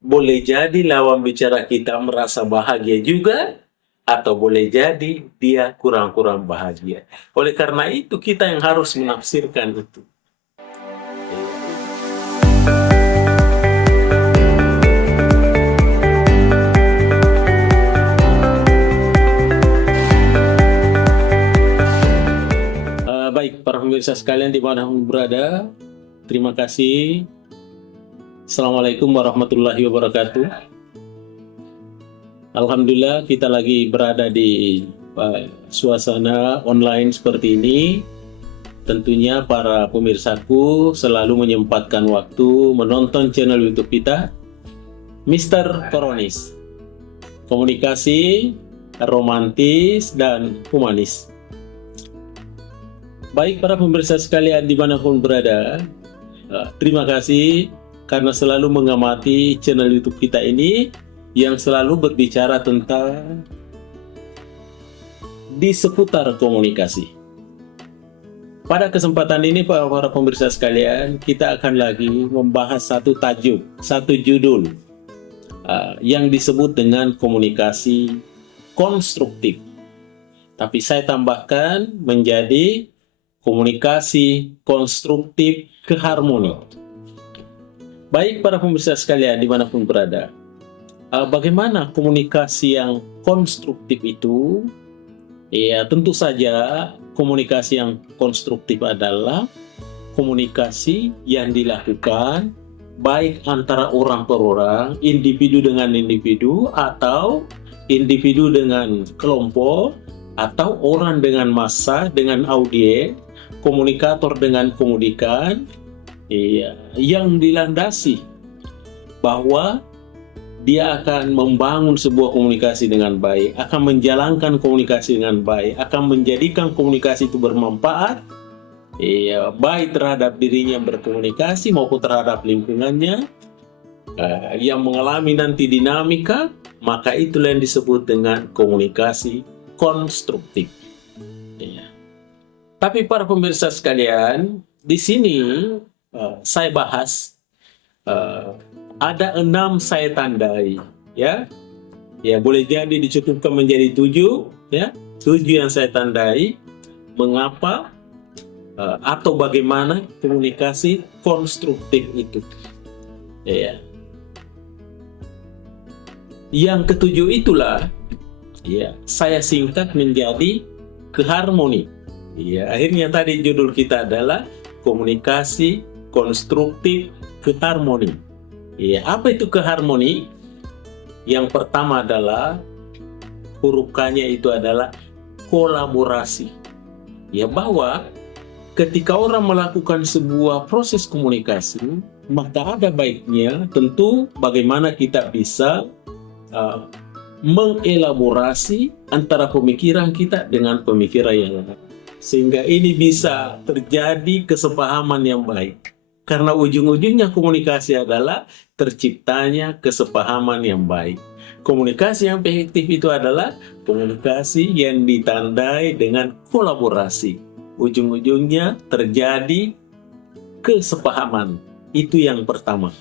boleh jadi lawan bicara kita merasa bahagia juga, atau boleh jadi dia kurang-kurang bahagia. Oleh karena itu, kita yang harus menafsirkan itu. Baik, para pemirsa sekalian dimanapun berada, terima kasih. Assalamualaikum warahmatullahi wabarakatuh. Alhamdulillah kita lagi berada di suasana online seperti ini. Tentunya para pemirsaku selalu menyempatkan waktu menonton channel YouTube kita, Mr. Koronis. Komunikasi romantis dan humanis. Baik para pemirsa sekalian dimanapun berada, terima kasih karena selalu mengamati channel YouTube kita ini yang selalu berbicara tentang di seputar komunikasi. Pada kesempatan ini para pemirsa sekalian, kita akan lagi membahas satu tajuk, satu judul yang disebut dengan komunikasi konstruktif. Tapi saya tambahkan menjadi komunikasi konstruktif keharmoni. Baik para pemirsa sekalian dimanapun berada, bagaimana komunikasi yang konstruktif itu? Ya tentu saja komunikasi yang konstruktif adalah komunikasi yang dilakukan baik antara orang per orang, individu dengan individu, atau individu dengan kelompok, atau orang dengan massa, dengan audiens, komunikator dengan komunikan, yang dilandasi bahwa dia akan membangun sebuah komunikasi dengan baik, akan menjalankan komunikasi dengan baik, akan menjadikan komunikasi itu bermanfaat, baik terhadap dirinya yang berkomunikasi maupun terhadap lingkungannya, yang mengalami nanti dinamika, maka itulah yang disebut dengan komunikasi konstruktif. Tapi para pemirsa sekalian, di sini saya bahas ada 6 saya tandai, ya boleh jadi dicukupkan menjadi 7, ya 7 yang saya tandai mengapa atau bagaimana komunikasi konstruktif itu. Yang ketujuh itulah saya singkat menjadi keharmoni. Akhirnya tadi judul kita adalah komunikasi konstruktif keharmoni. Apa itu keharmoni? Yang pertama adalah huruf K-nya itu adalah kolaborasi. Bahwa ketika orang melakukan sebuah proses komunikasi, maka ada baiknya tentu bagaimana kita bisa mengelaborasi antara pemikiran kita dengan pemikiran yang lain, sehingga ini bisa terjadi kesepahaman yang baik. Karena ujung-ujungnya komunikasi adalah terciptanya kesepahaman yang baik. Komunikasi yang efektif itu adalah komunikasi yang ditandai dengan kolaborasi. Ujung-ujungnya terjadi kesepahaman. Itu yang pertama.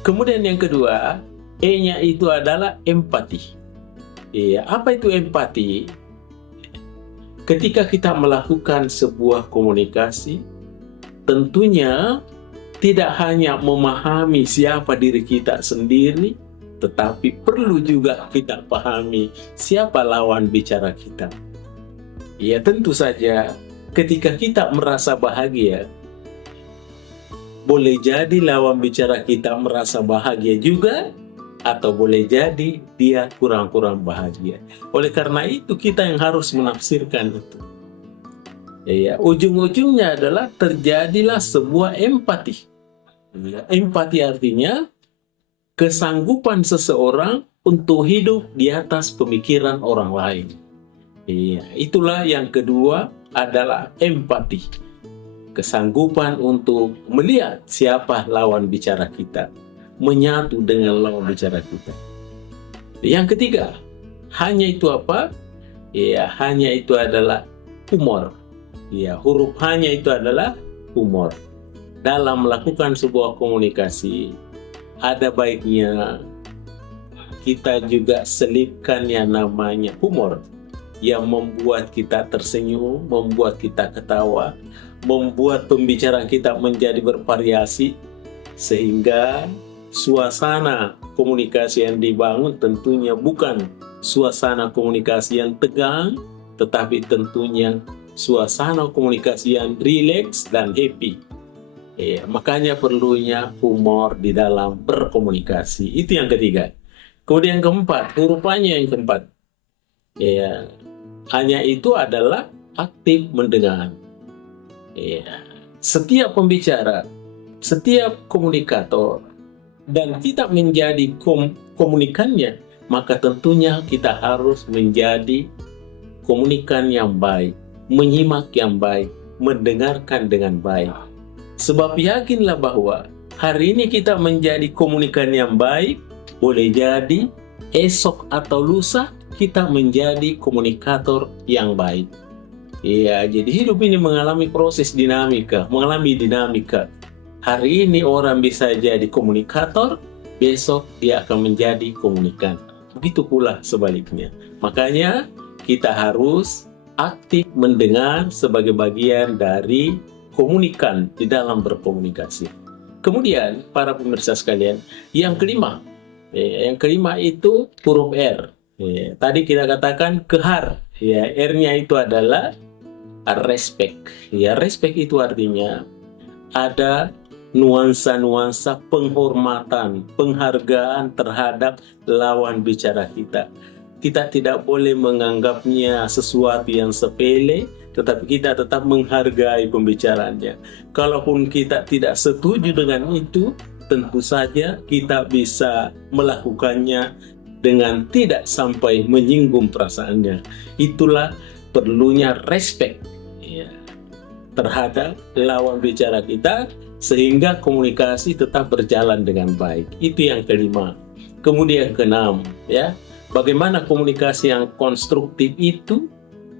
Kemudian yang kedua, E-nya itu adalah empati. Apa itu empati? Ketika kita melakukan sebuah komunikasi, tentunya tidak hanya memahami siapa diri kita sendiri, tetapi perlu juga kita pahami siapa lawan bicara kita. Tentu saja ketika kita merasa bahagia, boleh jadi lawan bicara kita merasa bahagia juga, atau boleh jadi dia kurang-kurang bahagia. Oleh karena itu kita yang harus menafsirkan itu. Ujung-ujungnya adalah terjadilah sebuah empati. Empati artinya kesanggupan seseorang untuk hidup di atas pemikiran orang lain. Itulah yang kedua adalah empati. Kesanggupan untuk melihat siapa lawan bicara kita, menyatu dengan lawan bicara kita. Yang ketiga, hanya itu apa? Hanya itu adalah humor. Huruf hanya itu adalah humor. Dalam melakukan sebuah komunikasi, ada baiknya kita juga selipkan yang namanya humor, yang membuat kita tersenyum, membuat kita ketawa, membuat pembicaraan kita menjadi bervariasi, sehingga suasana komunikasi yang dibangun tentunya bukan suasana komunikasi yang tegang, tetapi tentunya suasana komunikasi yang rileks dan happy. Ya, makanya perlunya humor di dalam berkomunikasi. Itu yang ketiga. Kemudian yang keempat, rupanya yang keempat, ya, hanya itu adalah aktif mendengar. Ya, setiap pembicara, setiap komunikator, dan kita menjadi komunikannya, maka tentunya kita harus menjadi komunikan yang baik, menyimak yang baik, mendengarkan dengan baik. Sebab yakinlah bahwa hari ini kita menjadi komunikan yang baik, boleh jadi esok atau lusa kita menjadi komunikator yang baik. Ya, jadi hidup ini mengalami proses dinamika, mengalami dinamika. Hari ini orang bisa jadi komunikator, besok dia akan menjadi komunikan. Begitu pula sebaliknya. Makanya kita harus aktif mendengar sebagai bagian dari komunikan di dalam berkomunikasi. Kemudian para pemirsa sekalian, yang kelima itu huruf R. Tadi kita katakan kehar. R-nya itu adalah respect. Respect itu artinya ada nuansa-nuansa penghormatan, penghargaan terhadap lawan bicara kita. Kita tidak boleh menganggapnya sesuatu yang sepele, tetapi kita tetap menghargai pembicaraannya. Kalaupun kita tidak setuju dengan itu, tentu saja kita bisa melakukannya dengan tidak sampai menyinggung perasaannya. Itulah perlunya respect terhadap lawan bicara kita, sehingga komunikasi tetap berjalan dengan baik. Itu yang kelima. Kemudian keenam, bagaimana komunikasi yang konstruktif itu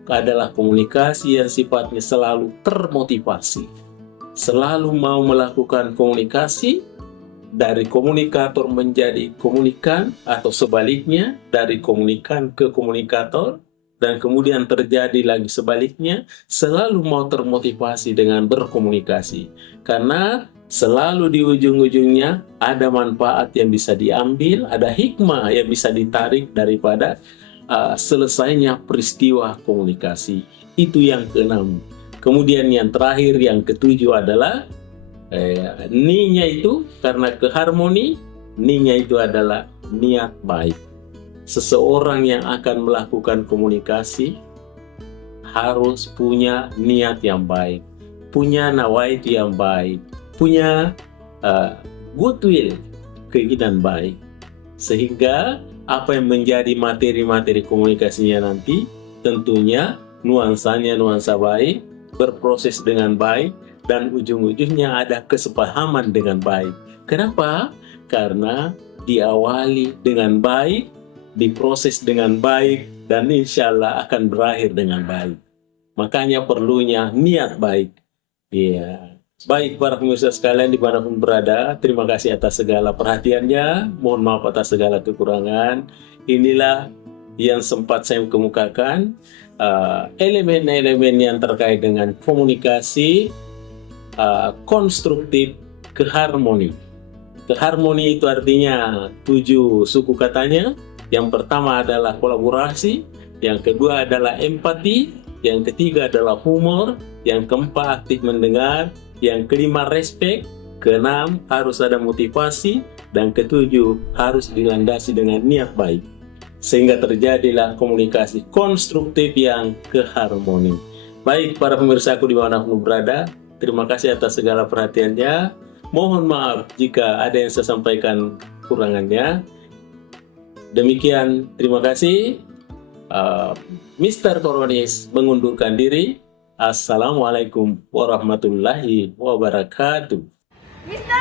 adalah komunikasi yang sifatnya selalu termotivasi, selalu mau melakukan komunikasi, dari komunikator menjadi komunikan, atau sebaliknya dari komunikan ke komunikator, dan kemudian terjadi lagi sebaliknya, selalu mau termotivasi dengan berkomunikasi. Karena selalu di ujung-ujungnya ada manfaat yang bisa diambil, ada hikmah yang bisa ditarik daripada selesainya peristiwa komunikasi. Itu yang keenam. Kemudian yang terakhir, yang ketujuh adalah ni-nya itu karena keharmoni, ni-nya itu adalah niat baik. Seseorang yang akan melakukan komunikasi harus punya niat yang baik, punya nawaitu yang baik, punya goodwill, keinginan baik, sehingga apa yang menjadi materi-materi komunikasinya nanti tentunya nuansanya nuansa baik, berproses dengan baik, dan ujung-ujungnya ada kesepahaman dengan baik. Kenapa? Karena diawali dengan baik, diproses dengan baik, dan insya Allah akan berakhir dengan baik. Makanya perlunya niat baik. Baik para pemirsa sekalian dimanapun berada, terima kasih atas segala perhatiannya. Mohon maaf atas segala kekurangan. Inilah yang sempat saya kemukakan, elemen-elemen yang terkait dengan komunikasi konstruktif keharmoni. Keharmoni itu artinya 7 suku katanya. Yang pertama adalah kolaborasi, yang kedua adalah empati, yang ketiga adalah humor, yang keempat aktif mendengar, yang kelima respect, keenam harus ada motivasi, dan ketujuh harus dilandasi dengan niat baik. Sehingga terjadilah komunikasi konstruktif yang keharmoni. Baik para pemirsaku dimanapun berada, terima kasih atas segala perhatiannya. Mohon maaf jika ada yang saya sampaikan kurangannya. Demikian, terima kasih. Mr. Koronis mengundurkan diri. Assalamualaikum warahmatullahi wabarakatuh. Mr.